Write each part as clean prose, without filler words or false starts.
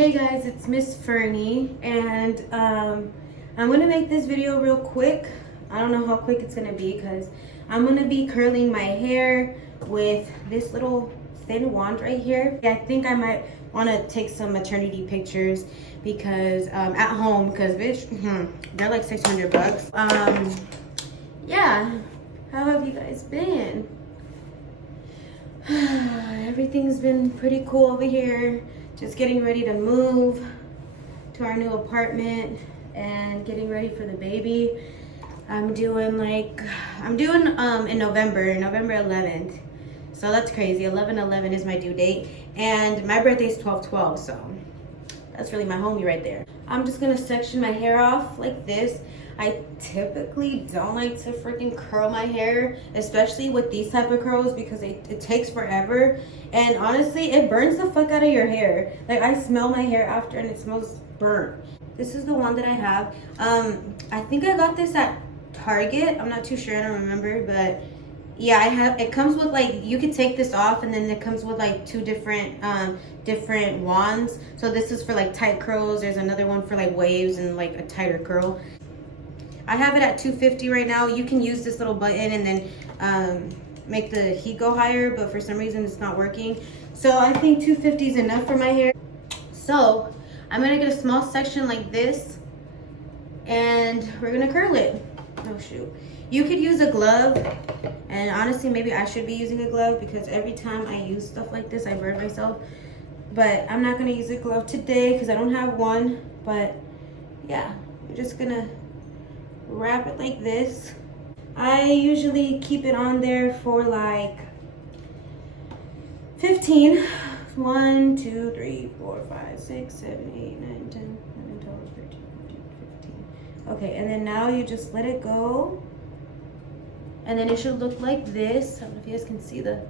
Hey guys, it's Miss Fernie, and I'm gonna make this video real quick. I don't know how quick it's gonna be because I'm gonna be curling my hair with this little thin wand right here. I think I might want to take some maternity pictures because at home, because bitch, they're like 600 bucks. Yeah, how have you guys been? Everything's been pretty cool over here. Just getting ready to move to our new apartment and getting ready for the baby. I'm doing in November 11th. So that's crazy. 11/11 is my due date. And my birthday is 12/12, so that's really my homie right there. I'm just gonna section my hair off like this. I typically don't like to freaking curl my hair, especially with these type of curls, because it takes forever. And honestly, it burns the fuck out of your hair. Like, I smell my hair after and it smells burnt. This is the one that I have. I think I got this at Target. I'm not too sure, I don't remember, but yeah, it comes with like, you could take this off and then it comes with like two different wands. So this is for like tight curls. There's another one for like waves and like a tighter curl. I have it at 250 right now. You can use this little button and then make the heat go higher, but for some reason it's not working. So I think 250 is enough for my hair. So I'm gonna get a small section like this and we're gonna curl it. Oh shoot. You could use a glove, and honestly maybe I should be using a glove because every time I use stuff like this I burn myself. But I'm not gonna use a glove today because I don't have one. But yeah, we're just gonna wrap it like this. I usually keep it on there for like 15. 1, 2, 3, 4, 5, 6, 7, 8, 9, 10, 11, 12, 13, 14, 15. Okay, and then now you just let it go. And then it should look like this. I don't know if you guys can see the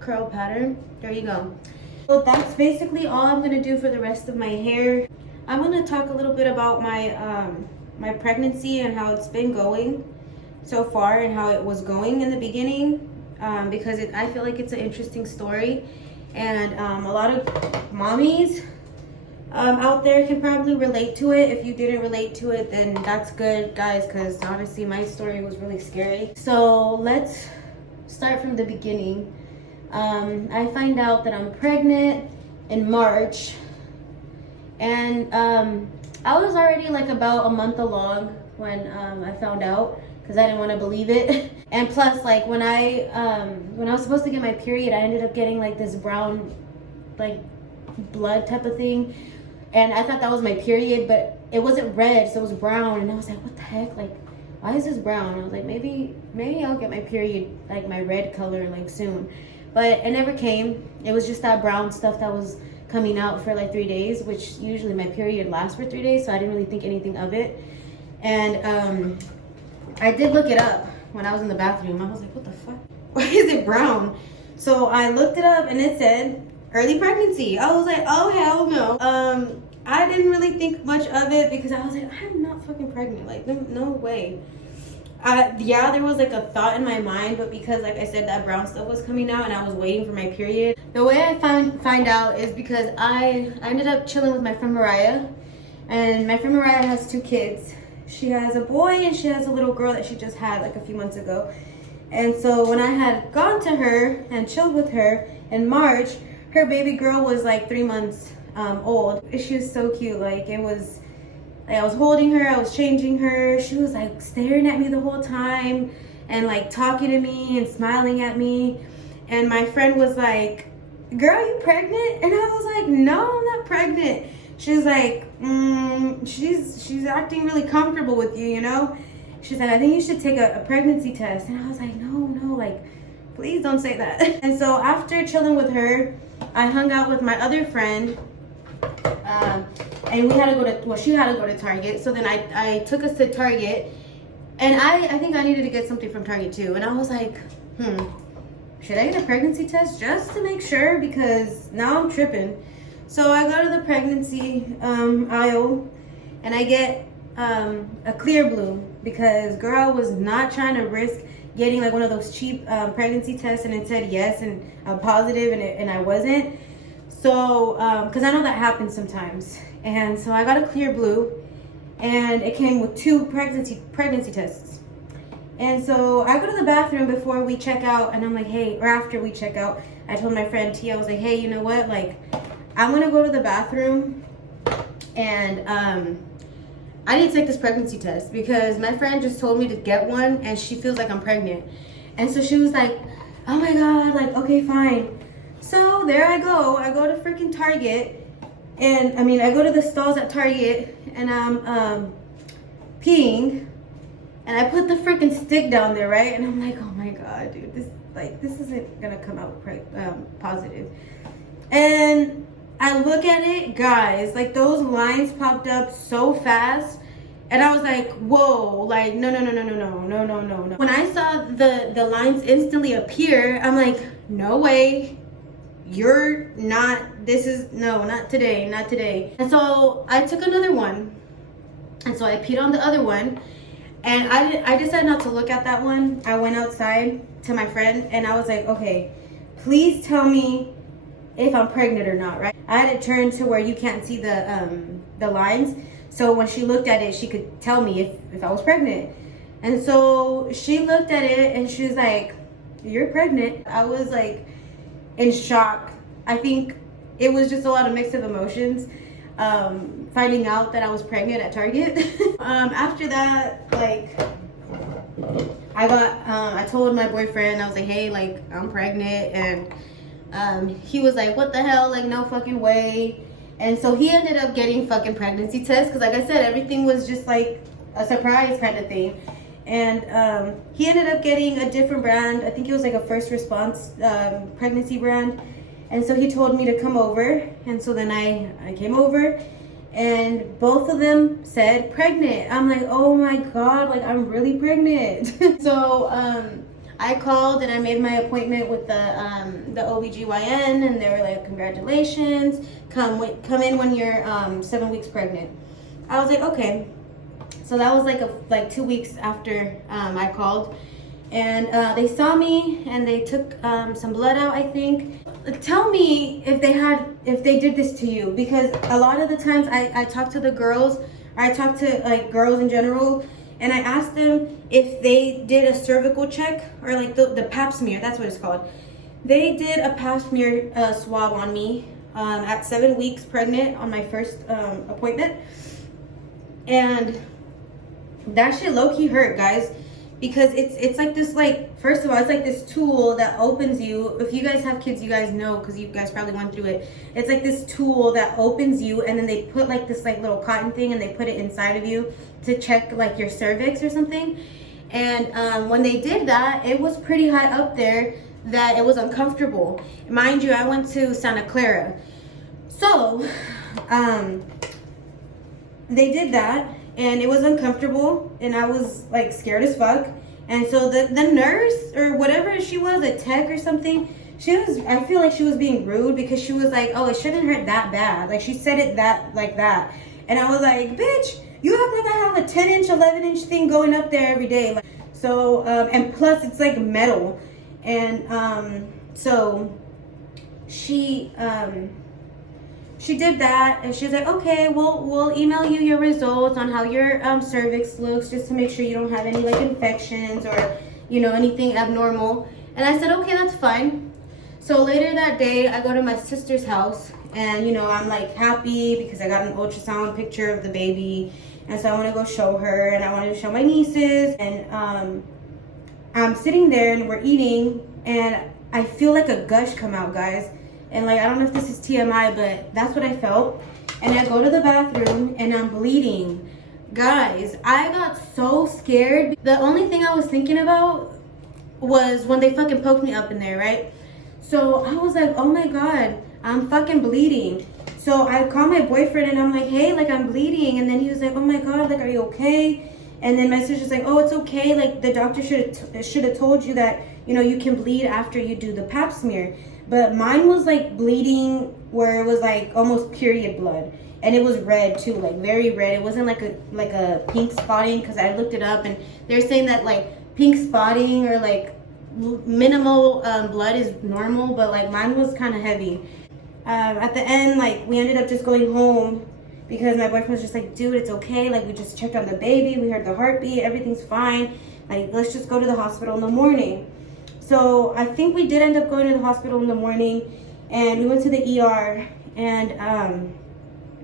curl pattern. There you go. So that's basically all I'm gonna do for the rest of my hair. I'm gonna talk a little bit about my pregnancy and how it's been going so far and how it was going in the beginning, because I feel like it's an interesting story, and a lot of mommies out there can probably relate to it. If you didn't relate to it, then that's good, guys, because honestly my story was really scary. So let's start from the beginning. I find out that I'm pregnant in March, and I was already like about a month along when I found out, because I didn't want to believe it. And plus, like when I was supposed to get my period, I ended up getting like this brown, like blood type of thing, and I thought that was my period, but it wasn't red, so it was brown. And I was like, what the heck? Like, why is this brown? I was like, maybe I'll get my period, like my red color, like soon. But it never came. It was just that brown stuff that was coming out for like 3 days, which usually my period lasts for 3 days, so I didn't really think anything of it. And I did look it up when I was in the bathroom. I was like, what the fuck? Why is it brown? So I looked it up and it said early pregnancy. I was like, oh hell no. I didn't really think much of it because I was like, I'm not fucking pregnant. Like, no way. Yeah, there was like a thought in my mind, but because like I said, that brown stuff was coming out and I was waiting for my period. The way I find out is because I ended up chilling with my friend Mariah, and my friend Mariah has 2 kids. She has a boy and she has a little girl that she just had like a few months ago. And so when I had gone to her and chilled with her in March, her baby girl was like 3 months old. She was so cute. Like, it was like I was holding her, I was changing her. She was like staring at me the whole time and like talking to me and smiling at me. And my friend was like, girl, you pregnant? And I was like, no, I'm not pregnant. She's like, she's acting really comfortable with you, you know? She said, I think you should take a pregnancy test. And I was like, no, like, please don't say that. And so after chilling with her, I hung out with my other friend, and we had to go to, she had to go to Target. So then I took us to Target, and I think I needed to get something from Target too. And I was like, should I get a pregnancy test just to make sure? Because now I'm tripping. So I go to the pregnancy aisle, and I get a clear blue because girl was not trying to risk getting like one of those cheap pregnancy tests, and it said yes and positive, and I wasn't. So, because I know that happens sometimes. And so I got a clear blue, and it came with 2 pregnancy tests. And so I go to the bathroom before we check out, and I'm like, hey, or after we check out, I told my friend T, I was like, hey, you know what? Like, I'm gonna go to the bathroom, and I need to take this pregnancy test because my friend just told me to get one, and she feels like I'm pregnant. And so she was like, oh my God, like, okay, fine. So there I go. I go to freaking Target, and I go to the stalls at Target, and I'm peeing, and I put the freaking stick down there, right? And I'm like, oh my God, dude, this isn't gonna come out positive. And I look at it, guys, like those lines popped up so fast, and I was like, whoa, like no. When I saw the lines instantly appear, I'm like, no way. You're not, not today. And so I took another one. And so I peed on the other one. And I decided not to look at that one. I went outside to my friend, and I was like, okay, please tell me if I'm pregnant or not, right? I had it turned to where you can't see the lines. So when she looked at it, she could tell me if I was pregnant. And so she looked at it, and she was like, you're pregnant. I was like, in shock. I think it was just a lot of mix of emotions, finding out that I was pregnant at Target. After that, like, I told my boyfriend, I was like, hey, like, I'm pregnant, and he was like, what the hell, like, no fucking way. And so he ended up getting fucking pregnancy tests, because like I said, everything was just like a surprise kind of thing. And he ended up getting a different brand. I think it was like a first response pregnancy brand. And so he told me to come over. And so then I came over, and both of them said pregnant. I'm like, oh my God, like I'm really pregnant. So I called, and I made my appointment with the OBGYN, and they were like, congratulations, come in when you're 7 weeks pregnant. I was like, okay. So that was like 2 weeks after I called, and they saw me, and they took some blood out, I think. Tell me if they did this to you, because a lot of the times I talk to the girls, or I talk to like girls in general, and I asked them if they did a cervical check, or like the pap smear, that's what it's called. They did a pap smear swab on me at 7 weeks pregnant on my first appointment, and that shit low-key hurt, guys, because it's like this, like, first of all, it's like this tool that opens you. If you guys have kids, you guys know, because you guys probably went through it. It's like this tool that opens you, and then they put like this like little cotton thing, and they put it inside of you to check like your cervix or something. And when they did that, it was pretty high up there that it was uncomfortable. Mind you, I went to Santa Clara. So they did that, and it was uncomfortable, and I was like scared as fuck. And so the nurse, or whatever she was, a tech or something, I feel like she was being rude, because she was like, oh, it shouldn't hurt that bad. Like, she said it like that. And I was like, bitch, you act like I have a 10-inch, 11-inch thing going up there every day. Like, so, and plus it's like metal. And so she did that, and she's like, okay, we'll email you your results on how your cervix looks, just to make sure you don't have any like infections or, you know, anything abnormal. And I said, okay, that's fine. So later that day, I go to my sister's house, and you know, I'm like happy because I got an ultrasound picture of the baby, and so I want to go show her, and I wanted to show my nieces. And I'm sitting there, and we're eating, and I feel like a gush come out, guys. And like, I don't know if this is TMI, but that's what I felt. And I go to the bathroom, and I'm bleeding. Guys, I got so scared. The only thing I was thinking about was when they fucking poked me up in there, right? So I was like, oh my God, I'm fucking bleeding. So I called my boyfriend, and I'm like, hey, like, I'm bleeding. And then he was like, oh my God, like, are you okay? And then my sister's like, oh, it's okay. Like, the doctor should have told you that, you know, you can bleed after you do the pap smear. But mine was like bleeding where it was like almost period blood, and it was red too, like very red. It wasn't like a pink spotting, because I looked it up, and they're saying that like pink spotting or like minimal blood is normal, but like mine was kind of heavy. At the end, like, we ended up just going home because my boyfriend was just like, dude, it's okay. Like, we just checked on the baby. We heard the heartbeat. Everything's fine. Like, let's just go to the hospital in the morning. So I think we did end up going to the hospital in the morning, and we went to the ER, and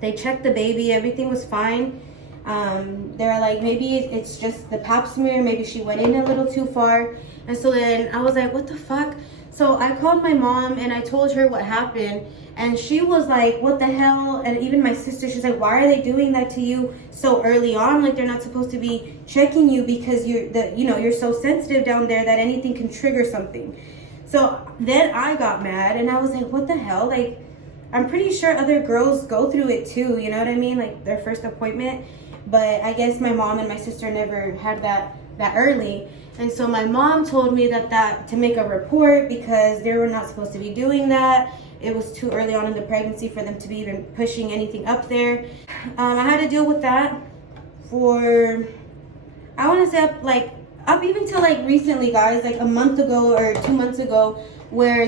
they checked the baby. Everything was fine. They're like, maybe it's just the pap smear. Maybe she went in a little too far. And so then I was like, what the fuck? So I called my mom and I told her what happened, and she was like, what the hell? And even my sister, she's like, why are they doing that to you so early on? Like, they're not supposed to be checking you because you're so sensitive down there that anything can trigger something. So then I got mad and I was like, what the hell? Like, I'm pretty sure other girls go through it too, you know what I mean? Like, their first appointment. But I guess my mom and my sister never had that early. And so my mom told me that to make a report because they were not supposed to be doing that. It was too early on in the pregnancy for them to be even pushing anything up there. I had to deal with that for, I want to say up even till like recently, guys, like a month ago or 2 months ago, where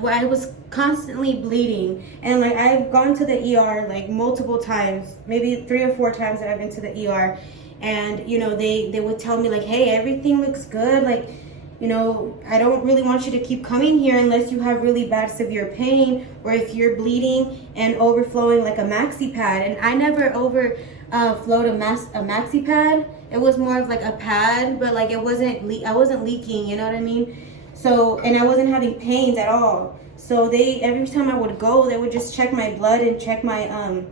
where I was constantly bleeding, and like I've gone to the ER like multiple times, maybe 3 or 4 times that I've been to the ER. And, you know, they would tell me like, hey, everything looks good. Like, you know, I don't really want you to keep coming here unless you have really bad severe pain, or if you're bleeding and overflowing like a maxi pad. And I never overflowed a maxi pad. It was more of like a pad, but like I wasn't leaking, you know what I mean? So, and I wasn't having pains at all. So every time I would go, they would just check my blood and check my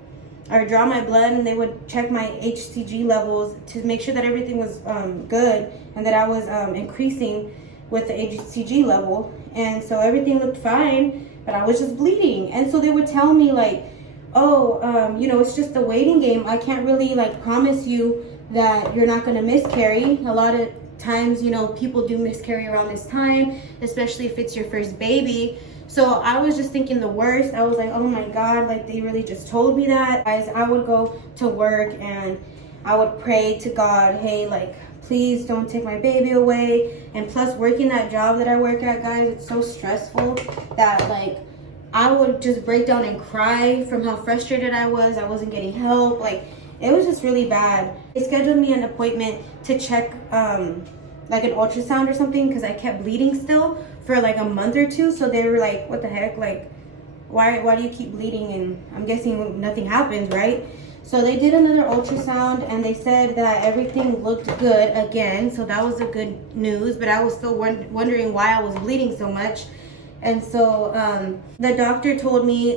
or draw my blood, and they would check my HCG levels to make sure that everything was good and that I was increasing with the HCG level. And so everything looked fine, but I was just bleeding. And so they would tell me like, oh, you know, it's just a waiting game. I can't really like promise you that you're not going to miscarry. A lot of times, you know, people do miscarry around this time, especially if it's your first baby. So I was just thinking the worst. I was like, oh my God, like they really just told me that. Guys, I would go to work and I would pray to God, hey, like, please don't take my baby away. And plus working that job that I work at, guys, it's so stressful that like I would just break down and cry from how frustrated I was. I wasn't getting help. Like, it was just really bad. They scheduled me an appointment to check like an ultrasound or something because I kept bleeding still for like a month or two. So they were like, what the heck, like why do you keep bleeding? And I'm guessing nothing happened, right? So they did another ultrasound and they said that everything looked good again. So that was a good news, but I was still wondering why I was bleeding so much. And so the doctor told me,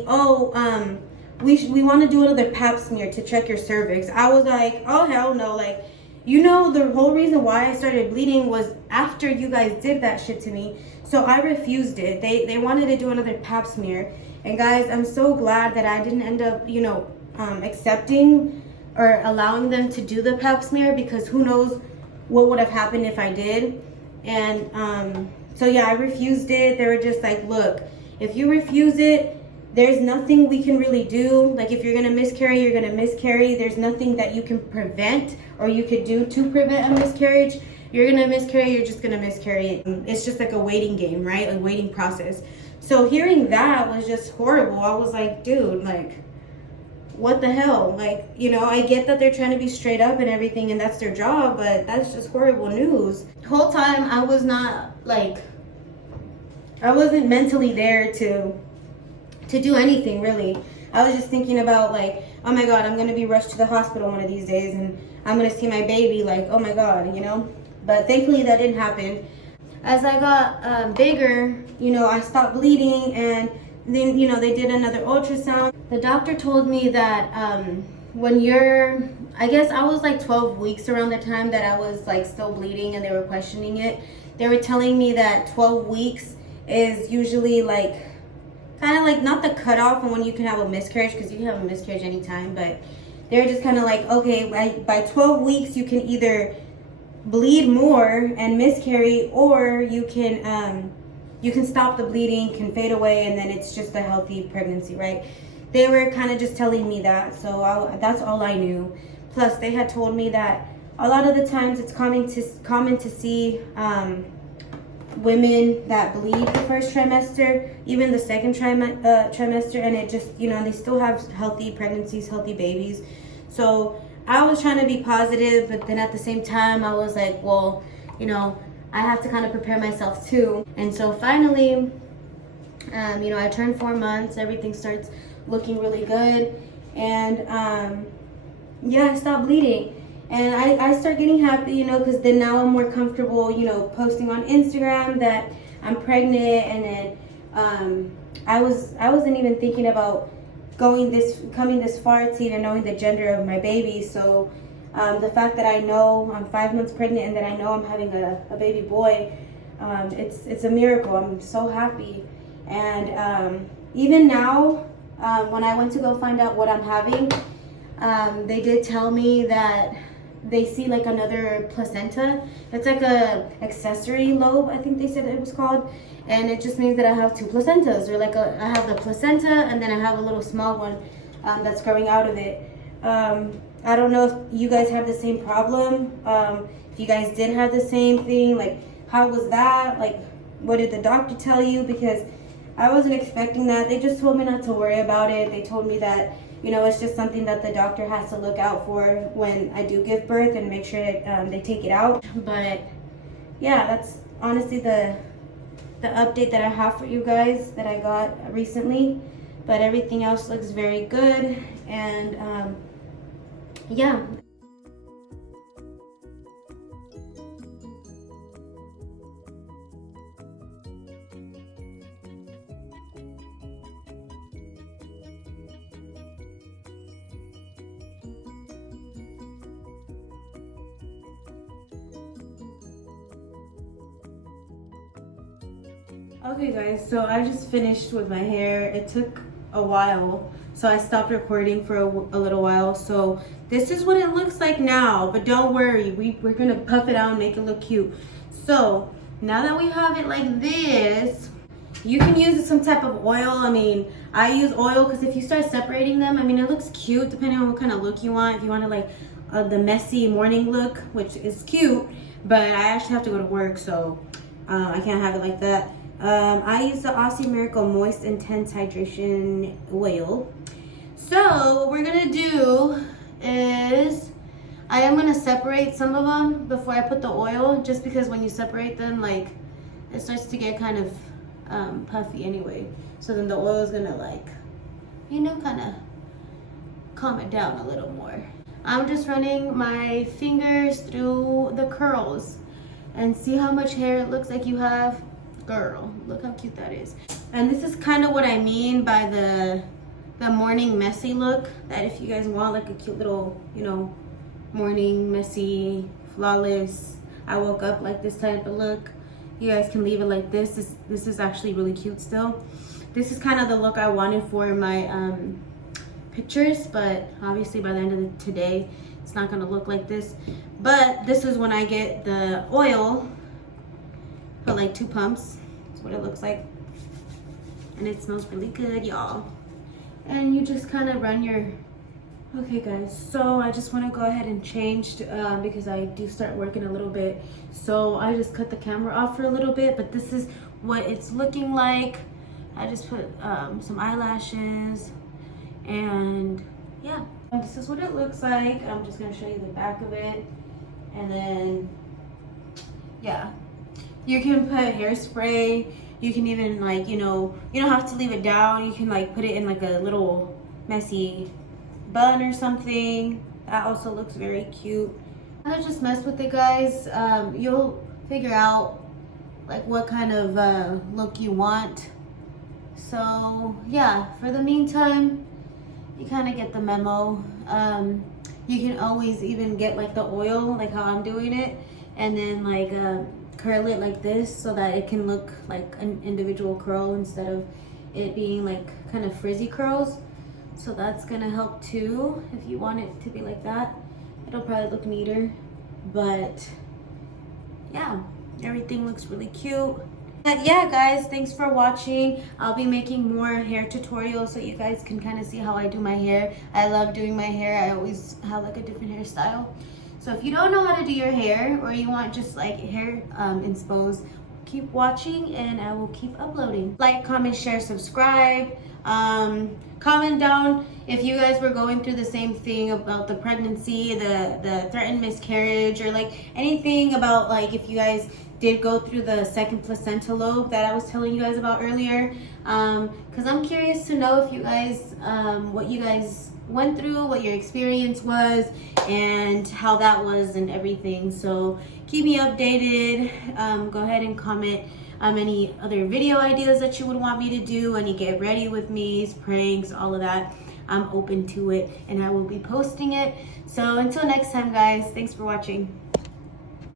we want to do another pap smear to check your cervix. I was like, oh hell no. Like, you know, the whole reason why I started bleeding was after you guys did that shit to me. So I refused it. They wanted to do another pap smear. And guys, I'm so glad that I didn't end up, you know, accepting or allowing them to do the pap smear, because who knows what would have happened if I did. And so yeah, I refused it. They were just like, look, if you refuse it, there's nothing we can really do. Like, if you're gonna miscarry, you're gonna miscarry. There's nothing that you can prevent or you could do to prevent a miscarriage. You're gonna miscarry, you're just gonna miscarry. It's just like a waiting game, right? A waiting process. So hearing that was just horrible. I was like, dude, like, what the hell? Like, you know, I get that they're trying to be straight up and everything, and that's their job, but that's just horrible news. The whole time I was not like, I wasn't mentally there to do anything really. I was just thinking about like, oh my God, I'm gonna be rushed to the hospital one of these days and I'm gonna see my baby, like, oh my God, you know? But thankfully that didn't happen. As I got bigger, you know, I stopped bleeding, and then, you know, they did another ultrasound. The doctor told me that when you're, I guess I was like 12 weeks around the time that I was like still bleeding and they were questioning it. They were telling me that 12 weeks is usually like, kind of like not the cutoff on when you can have a miscarriage, because you can have a miscarriage anytime, but they're just kind of like, okay, by 12 weeks you can either bleed more and miscarry, or you can stop the bleeding, can fade away, and then it's just a healthy pregnancy, right? They were kind of just telling me that, so that's all I knew. Plus they had told me that a lot of the times it's common to see women that bleed the first trimester, even the second trimester, and it just, you know, they still have healthy pregnancies, healthy babies. So I was trying to be positive, but then at the same time, I was like, well, you know, I have to kind of prepare myself too. And so finally, you know, I turned 4 months, everything starts looking really good. And yeah, I stopped bleeding. And I start getting happy, you know, because then now I'm more comfortable, you know, posting on Instagram that I'm pregnant. And then I wasn't even thinking about coming this far to even knowing the gender of my baby. So the fact that I know I'm 5 months pregnant and that I know I'm having a baby boy, it's a miracle. I'm so happy. And even now, when I went to go find out what I'm having, they did tell me that they see like another placenta. It's like a accessory lobe, I think they said it was called. And it just means that I have 2 placentas, or like I have the placenta and then I have a little small one that's growing out of it. I don't know if you guys have the same problem. If you guys did have the same thing, like how was that? Like what did the doctor tell you? Because I wasn't expecting that. They just told me not to worry about it. They told me that, you know, it's just something that the doctor has to look out for when I do give birth and make sure that they take it out. But yeah, that's honestly the update that I have for you guys that I got recently. But everything else looks very good. And yeah. Okay guys, so I just finished with my hair. It took a while, so I stopped recording for a little while. So this is what it looks like now, but don't worry, we're gonna puff it out and make it look cute. So now that we have it like this, you can use some type of oil. I mean, I use oil because if you start separating them, I mean, it looks cute depending on what kind of look you want. If you want to like the messy morning look, which is cute, but I actually have to go to work, so I can't have it like that. I use the Aussie Miracle Moist Intense Hydration Oil. So what we're gonna do is I am gonna separate some of them before I put the oil, just because when you separate them, like it starts to get kind of puffy anyway. So then the oil is gonna, like, you know, kind of calm it down a little more. I'm just running my fingers through the curls and see how much hair it looks like you have. Girl, look how cute that is. And this is kind of what I mean by the morning messy look, that if you guys want like a cute little, you know, morning messy, flawless, I woke up like this type of look, you guys can leave it like this. This is actually really cute still. This is kind of the look I wanted for my pictures, but obviously by the end of today, it's not gonna look like this. But this is when I get the oil. Put like 2 pumps. That's what it looks like. And it smells really good, y'all. And you just kind of run your... Okay guys, so I just want to go ahead and change because I do start working a little bit. So I just cut the camera off for a little bit, but this is what it's looking like. I just put some eyelashes, and yeah, and this is what it looks like. I'm just gonna show you the back of it, and then yeah, you can put hairspray. You can even, like, you know, you don't have to leave it down. You can like put it in like a little messy bun or something. That also looks very cute. I just mess with it, guys. You'll figure out like what kind of look you want. So yeah, for the meantime, you kind of get the memo. You can always even get like the oil, like how I'm doing it, and then like curl it like this so that it can look like an individual curl instead of it being like kind of frizzy curls. So that's gonna help too if you want it to be like that. It'll probably look neater, but yeah, everything looks really cute. But yeah guys, thanks for watching. I'll be making more hair tutorials so you guys can kind of see how I do my hair. I love doing my hair. I always have like a different hairstyle. So if you don't know how to do your hair, or you want just like hair inspo keep watching, and I will keep uploading. Like, comment, share, subscribe. Comment down if you guys were going through the same thing about the pregnancy, the threatened miscarriage, or like anything about like if you guys did go through the second placenta lobe that I was telling you guys about earlier. Because I'm curious to know if you guys, what you guys went through, what your experience was, and how that was and everything. So keep me updated. Go ahead and comment any other video ideas that you would want me to do, any get ready with me's, pranks, all of that. I'm open to it, and I will be posting it. So until next time, guys, thanks for watching.